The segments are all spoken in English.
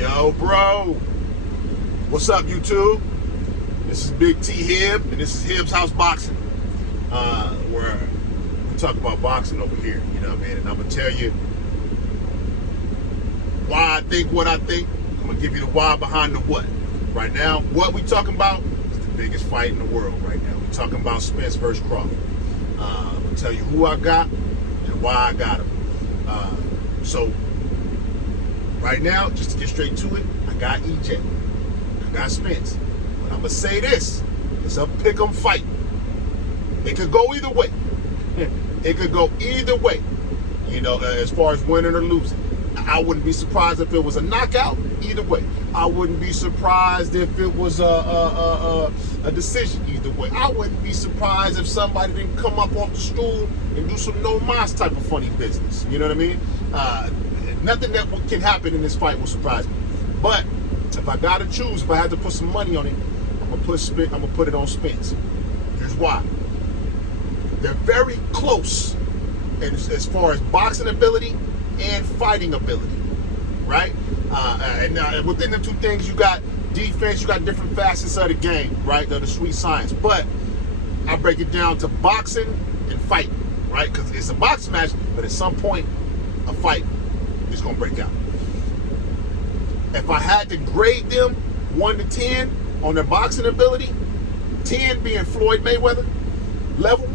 Yo, bro. What's up, YouTube? This is Big T Hib, and this is Hib's House Boxing, where we talk about boxing over here, you know what I mean? And I'm going to tell you why I think what I think. I'm going to give you the why behind the what. Right now, what we talking about is the biggest fight in the world right now. We're talking about Spence versus Crawford. I'm going to tell you who I got and why I got him. So, right now, just to get straight to it, I got EJ. I got Spence. But I'm going to say this. It's a pick'em fight. It could go either way. It could go either way. You know, as far as winning or losing. I wouldn't be surprised if it was a knockout. Either way. I wouldn't be surprised if it was a decision. Either way. I wouldn't be surprised if somebody didn't come up off the stool and do some no-mas type of funny business. You know what I mean? Nothing that can happen in this fight will surprise me. But if I gotta choose, if I had to put some money on it, I'm gonna put it on Spence. Here's why. They're very close as far as boxing ability and fighting ability, right? And within the two things, you got defense, you got different facets of the game, right? They're the sweet science. But I break it down to boxing and fighting, right? Because it's a boxing match, but at some point, a fight is gonna break out. If I had to grade them 1 to 10 on their boxing ability, 10 being Floyd Mayweather level,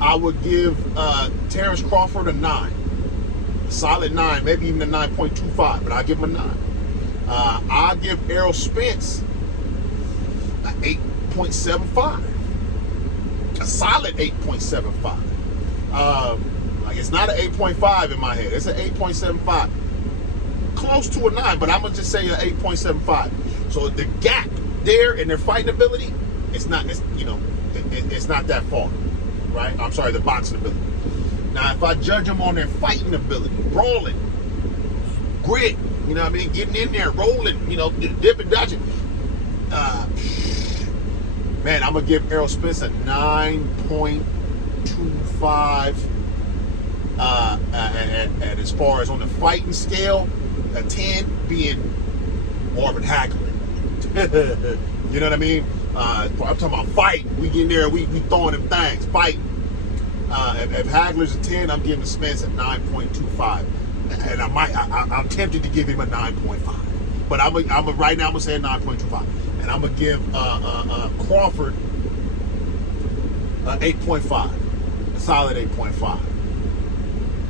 I would give Terrence Crawford a 9. A solid 9, maybe even a 9.25, but I'll give him a 9. I'll give Errol Spence a 8.75. A solid 8.75. Like, it's not an 8.5 in my head. It's an 8.75. Close to a 9, but I'm going to just say an 8.75. So the gap there in their fighting ability, it's not that far, right? I'm sorry, the boxing ability. Now, if I judge them on their fighting ability, brawling, grit, you know what I mean, getting in there, rolling, you know, dipping, dodging, man, I'm going to give Errol Spence a 9.25. And as far as on the fighting scale, a 10 being Marvin Hagler. You know what I mean? I'm talking about fight. We get in there, we throwing them things, fight. If Hagler's a 10, I'm giving Spence a 9.25, and I'm tempted to give him a 9.5, but right now I'm gonna say a 9.25, and I'm gonna give Crawford a 8.5, a solid 8.5.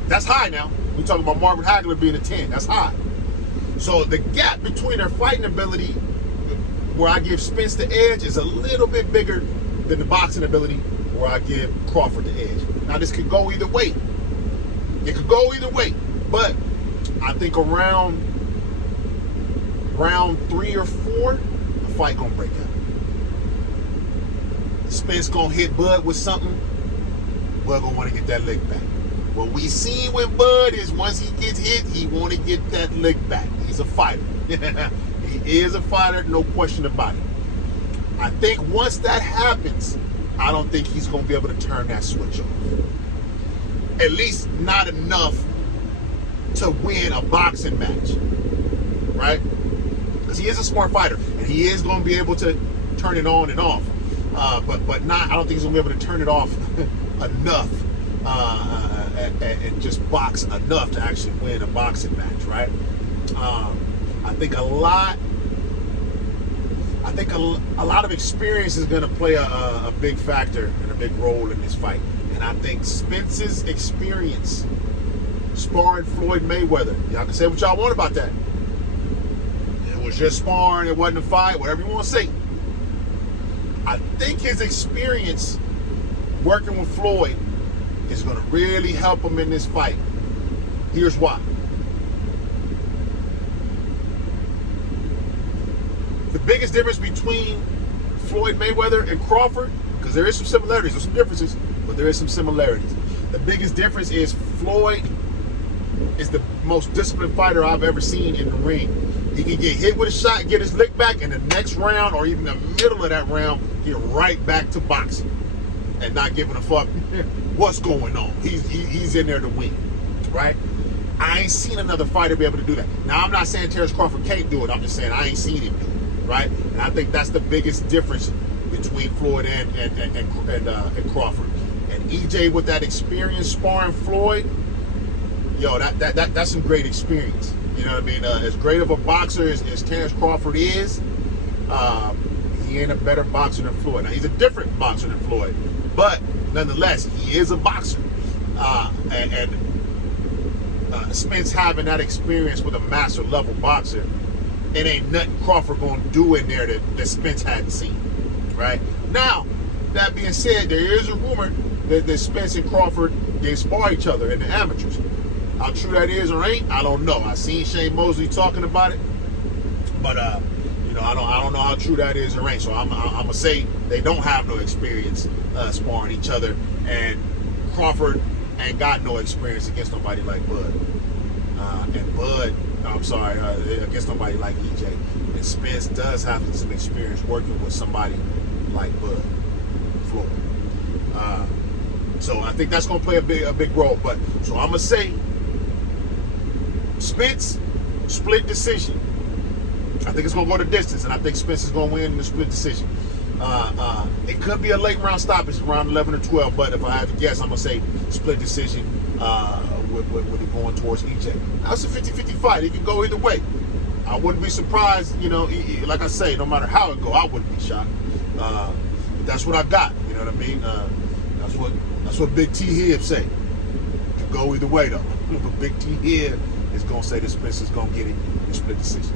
That's high now. We're talking about Marvin Hagler being a 10. That's high. So the gap between their fighting ability, where I give Spence the edge, is a little bit bigger than the boxing ability, where I give Crawford the edge. Now, this could go either way. It could go either way. But I think around round 3 or 4, the fight gonna break out. Spence gonna hit Bud with something. Bud gonna want to get that leg back. What we see when Bud is, once he gets hit, he want to get that leg back. He's a fighter. He is a fighter, no question about it. I think once that happens, I don't think he's going to be able to turn that switch off. At least not enough to win a boxing match, right? Because he is a smart fighter, and he is going to be able to turn it on and off. But not. I don't think he's going to be able to turn it off enough and just box enough to actually win a boxing match, right? I think a lot of experience is going to play a big factor and a big role in this fight. And I think Spence's experience sparring Floyd Mayweather, y'all can say what y'all want about that. It was just sparring, it wasn't a fight, whatever you want to say. I think his experience working with Floyd is going to really help him in this fight. Here's why. The biggest difference between Floyd Mayweather and Crawford, because there is some similarities, there's some differences, but there is some similarities. The biggest difference is Floyd is the most disciplined fighter I've ever seen in the ring. He can get hit with a shot, get his lick back, and the next round, or even the middle of that round, get right back to boxing and not giving a fuck what's going on. He's in there to win, right? I ain't seen another fighter be able to do that. Now, I'm not saying Terrence Crawford can't do it. I'm just saying I ain't seen him do it, right? And I think that's the biggest difference between Floyd and Crawford. And EJ with that experience sparring Floyd, yo, that's some great experience. You know what I mean? As great of a boxer as Terrence Crawford is, he ain't a better boxer than Floyd. Now, he's a different boxer than Floyd, but nonetheless, he is a boxer. Spence having that experience with a master level boxer, it ain't nothing Crawford gonna do in there that Spence hadn't seen, right? Now, that being said, there is a rumor that Spence and Crawford, they spar each other in the amateurs. How true that is or ain't, I don't know. I seen Shane Mosley talking about it, but you know, I don't know how true that is or ain't. So I'm gonna say they don't have no experience sparring each other, and Crawford ain't got no experience against nobody like Bud. Against nobody like EJ. And Spence does have some experience working with somebody like Bud, Floyd. So I think that's gonna play a big role. But so I'm gonna say Spence, split decision. I think it's gonna go the distance, and I think Spence is gonna win in the split decision. It could be a late round stoppage, around 11 or 12, but if I had to guess, I'm gonna say split decision with it going towards EJ. Now it's a 50-50 fight. It can go either way. I wouldn't be surprised, you know, like I say, no matter how it go, I wouldn't be shocked. But that's what I got, you know what I mean? That's what Big T Hibb say. It can go either way though. But Big T Hibb is gonna say that Spence is gonna get it in split decision.